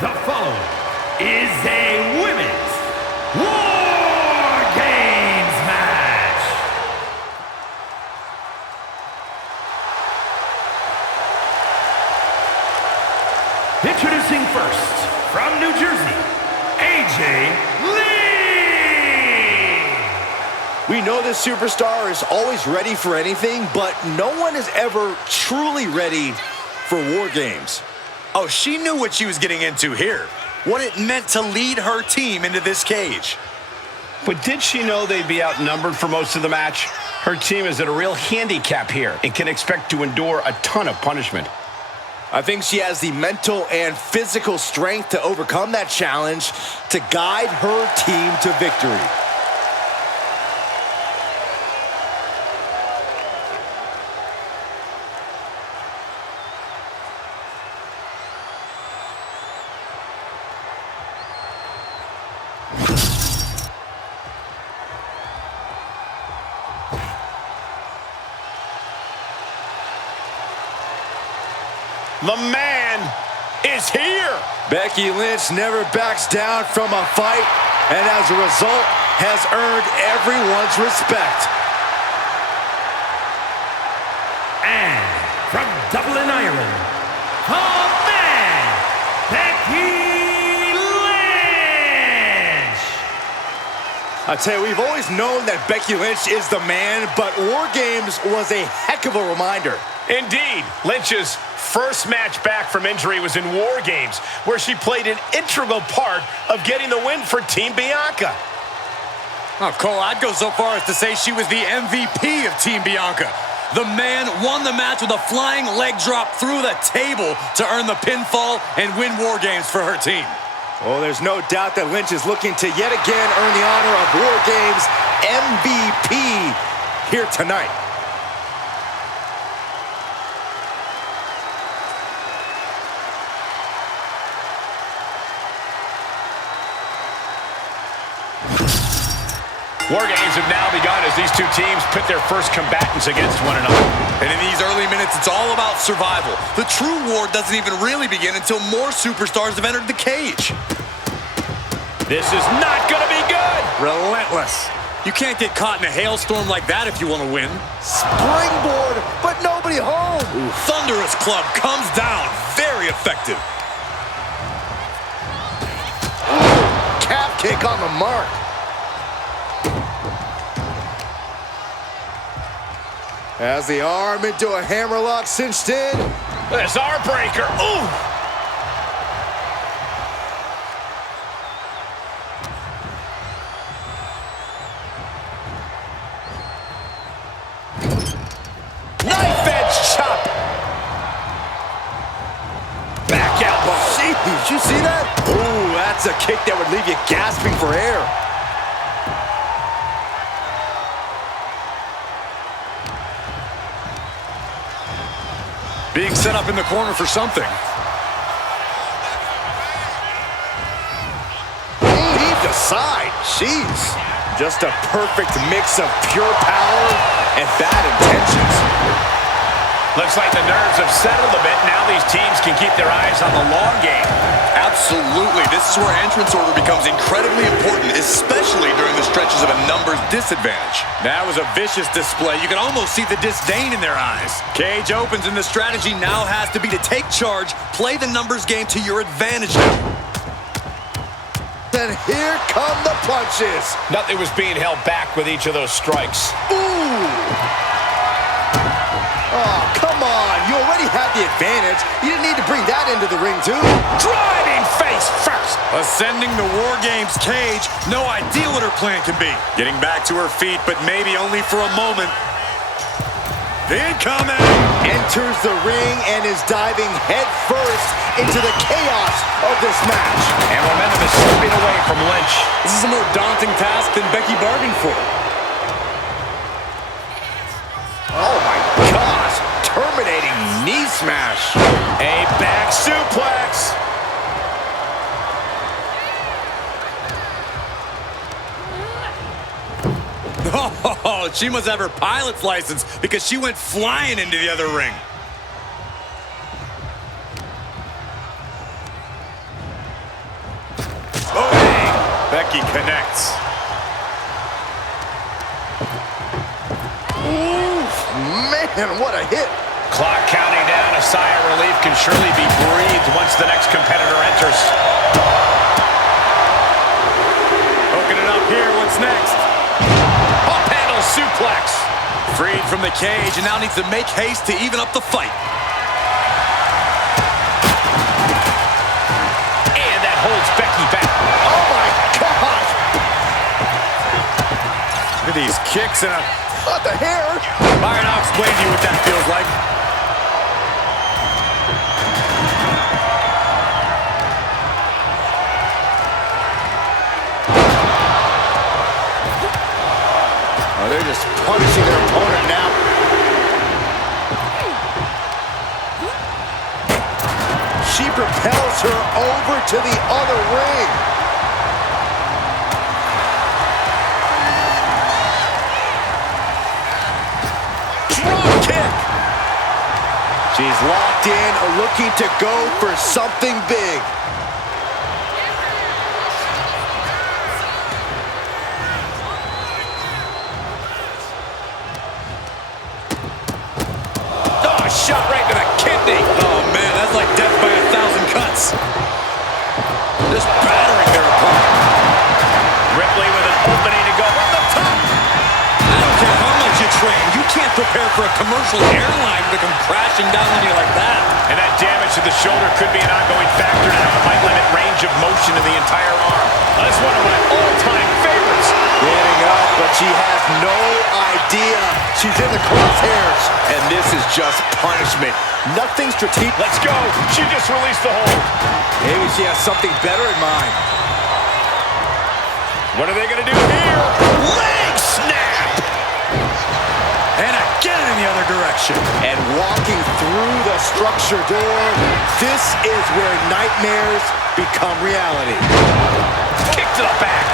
The following is a women's War Games match. Introducing first, from New Jersey, AJ Lee. We know this superstar is always ready for anything, but no one is ever truly ready for War Games. Oh, she knew what she was getting into here. What it meant to lead her team into this cage. But did she know they'd be outnumbered for most of the match? Her team is at a real handicap here and can expect to endure a ton of punishment. I think she has the mental and physical strength to overcome that challenge to guide her team to victory. The man is here. Becky Lynch never backs down from a fight, and as a result, has earned everyone's respect. And from Dublin, Ireland, the man, Becky Lynch. I tell you, we've always known that Becky Lynch is the man, but War Games was a heck of a reminder. Indeed, Lynch's first match back from injury was in War Games, where she played an integral part of getting the win for Team Bianca. Oh, Cole, I'd go so far as to say she was the MVP of Team Bianca. The man won the match with a flying leg drop through the table to earn the pinfall and win War Games for her team. Oh, there's no doubt that Lynch is looking to yet again earn the honor of War Games MVP here tonight. War Games have now begun as these two teams pit their first combatants against one another. And in these early minutes, it's all about survival. The true war doesn't even really begin until more superstars have entered the cage. This is not going to be good. Relentless. You can't get caught in a hailstorm like that if you want to win. Springboard, but nobody home. Ooh, thunderous club comes down. Very effective. Ooh, calf kick on the mark. As the arm into a hammerlock cinched in. This arm breaker. Ooh! Knife edge chop. Back elbow. Jeez, did you see that? Ooh, that's a kick that would leave you gasping for air. Being set up in the corner for something. Heaved aside. Jeez. Just a perfect mix of pure power and bad intentions. Looks like the nerves have settled a bit. Now these teams can keep their eyes on the long game. Absolutely. This is where entrance order becomes incredibly important, especially during the stretches of a numbers disadvantage. That was a vicious display. You can almost see the disdain in their eyes. Cage opens, and the strategy now has to be to take charge, play the numbers game to your advantage now. Then here come the punches. Nothing was being held back with each of those strikes. Ooh. Oh, come on. You already had the advantage. You didn't need to bring that into the ring, too. Driving face first. Ascending the War Games cage. No idea what her plan can be. Getting back to her feet, but maybe only for a moment. Incoming! Enters the ring and is diving head first into the chaos of this match. And momentum is slipping away from Lynch. This is a more daunting task than Becky bargained for. Oh my gosh, terminating knee smash. A back suplex. Oh, she must have her pilot's license because she went flying into the other ring. Becky connects. Oof, man, what a hit. Clock counting down. A sigh of relief can surely be breathed once the next competitor enters. Hooking it up here. What's next? Up handle suplex. Freed from the cage and now needs to make haste to even up the fight. And that holds Becky back. Oh, my God. Look at these kicks and a... What the hair? Byron, I'll explain to you what that feels like. Oh, they're just punishing their opponent now. She propels her over to the other ring. Drop kick. She's locked in, looking to go for something big. Oh, shot right to the kidney. Oh, man, that's like death by 1,000 cuts. Just battering their opponent. Ripley with an opening to go from the top. I don't care how much you train. You can't prepare for a commercial airline to come crashing down on you like that. And that damage to the shoulder could be an ongoing factor now. It might limit range of motion in the entire arm. That's one of my all-time favorites. Getting up, but she has no idea. She's in the crosshairs. And this is just punishment. Nothing strategic. Let's go. She just released the hold. Maybe she has something better in mind. What are they going to do here? Leg snap. And again in the other direction. And walking through the structure door, this is where nightmares become reality. Kick to the back.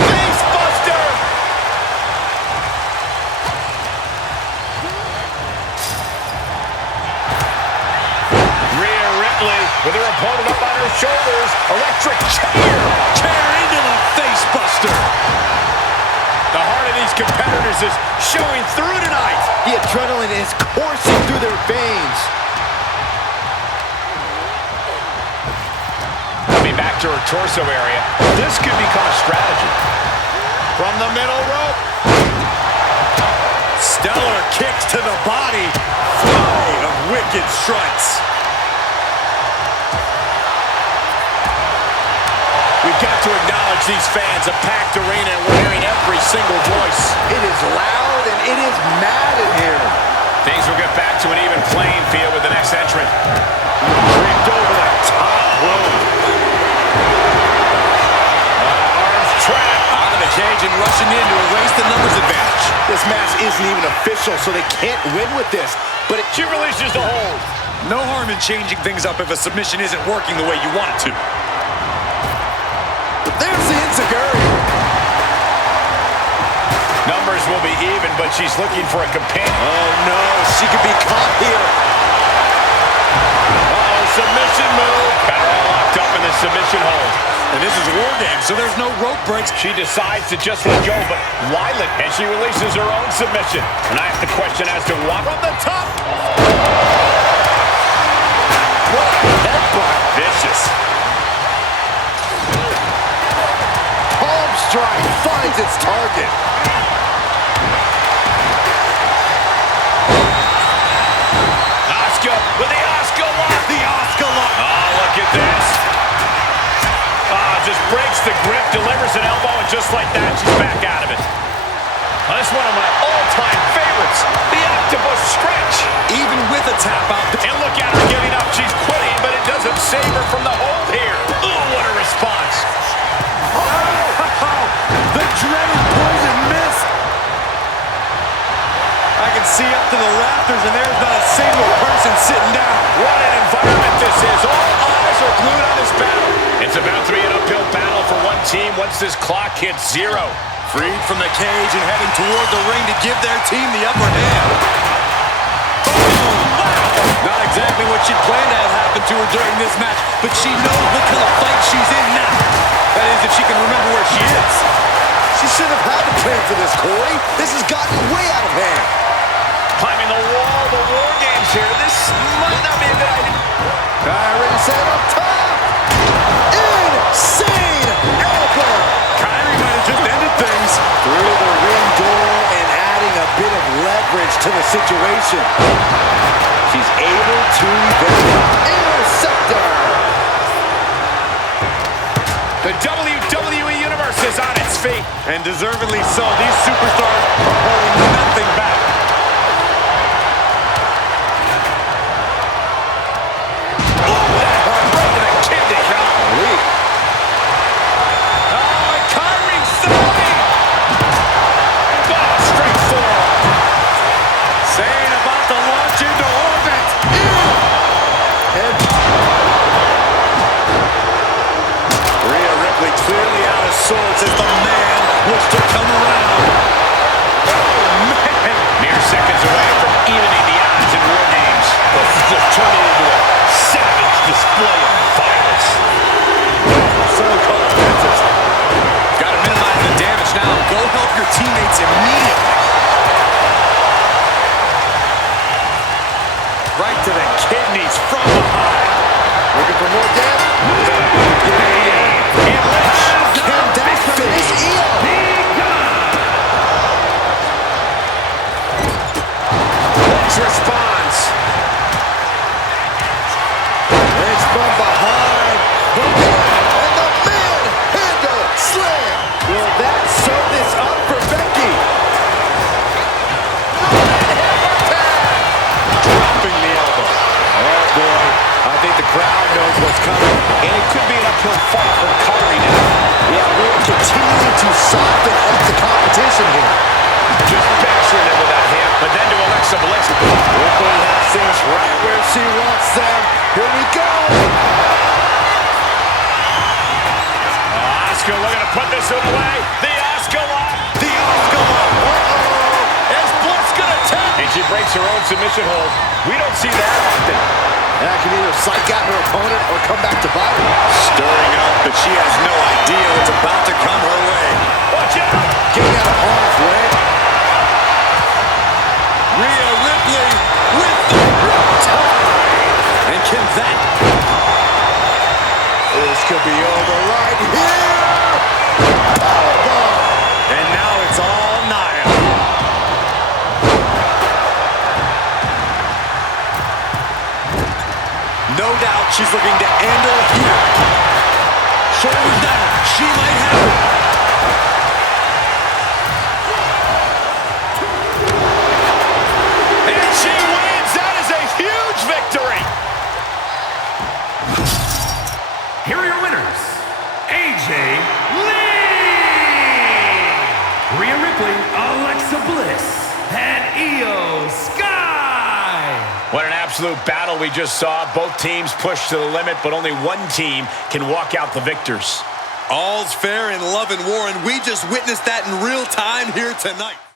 Face buster. Rhea Ripley with her opponent up on her shoulders. Electric chair. Chair into the face buster. The heart of these competitors is showing through tonight. The adrenaline is coursing through their veins. Coming back to her torso area. This could become a strategy. From the middle rope. Stellar kicks to the body. Flurry of wicked strikes. We've got to acknowledge these fans, a packed arena, and we're hearing every single voice. It is loud and it is mad in here. Things will get back to an even playing field with the next entrant. Ripped over the top rope. Arms trapped. Out of the cage and rushing in to erase the numbers advantage. This match isn't even official, so they can't win with this. But She releases the hold. No harm in changing things up if a submission isn't working the way you want it to. there's the enziguri. Numbers will be even, but she's looking for a companion. Oh, no. She could be caught here. Uh-oh, submission move. Got her all locked up in the submission hold. And this is WarGames, so there's no rope breaks. She decides to just let go, but why let? And she releases her own submission. And I have to question as to why. From the top. What a headbutt. Vicious. Palm strike finds its target. Asuka with the Asuka lock. The Asuka lock. Oh, look at this. Just breaks the grip, delivers an elbow, and just like that, she's back out of it. That's one of my all-time favorites, the octopus stretch. Even with a tap out. And look at her giving up. She's quitting, but it doesn't save her from the hold here. Ooh, what a response. Oh, the dreaded poison mist. I can see up to the rafters, and there's not a single person sitting down. What an environment this is. All eyes are glued on this battle. It's about to be an uphill battle for one team once this clock hits 0. Freed from the cage and heading toward the ring to give their team the upper hand. Oh, wow. Not exactly what you'd planned to have happen to her during this match, but she knows what kind of fight she's in now. That is, if she can remember where she is. She shouldn't have had to plan for this, Corey. This has gotten way out of hand. Climbing the wall, the War Games here. This might not be a good idea. Kairi set up top. Insane elbow. Kairi might have just ended things. Through the ring door and adding a bit of leverage to the situation. She's able to intercept her. The WWE Universe is on its feet. And deservedly so. These superstars are holding nothing back. Sane about to launch into orbit. Rhea Ripley clearly out of sorts as the man looks to come around. Oh, man. Mere seconds away from evening the odds in War Games. This is just turning into a savage display of violence. So-called offenses. Got to minimize the damage now. Go help your teammates immediately. Right to the kidneys from behind. Looking for more damage. And Lynch. Can that finish Io? Lynch responds. Lynch from behind. And the manhandle slam. Will that sew this up for Becky? Dropping the elbow. Oh, boy. I think the crowd knows what's coming. And it could be an uphill fight for Kairi now. Yeah, we're continuing to soften up the competition here. Just bashing him with that hand, but then to Alexa Bliss. Ripley has things right where she wants them. Here we go. Asuka looking to put this one away. The Asuka lock. The Asuka lock. Uh-oh. Is Bliss going to tap? And she breaks her own submission hold. We don't see that often. That can either psych out her opponent or come back to bite her. Stirring up, but she has no idea what's about to come her way. Watch out. Getting out of harm's way. Rhea Ripley with the riptide. And can that... This could be over right here. Powerbomb. And now it's all Nia. No doubt she's looking to end her here. Shoulders down. She might have it. And she wins. That is a huge victory. Here are your winners, AJ Lee, Rhea Ripley, Alexa Bliss, and Io Sky. What an absolute battle we just saw. Both teams pushed to the limit, but only one team can walk out the victors. All's fair in love and war, and we just witnessed that in real time here tonight.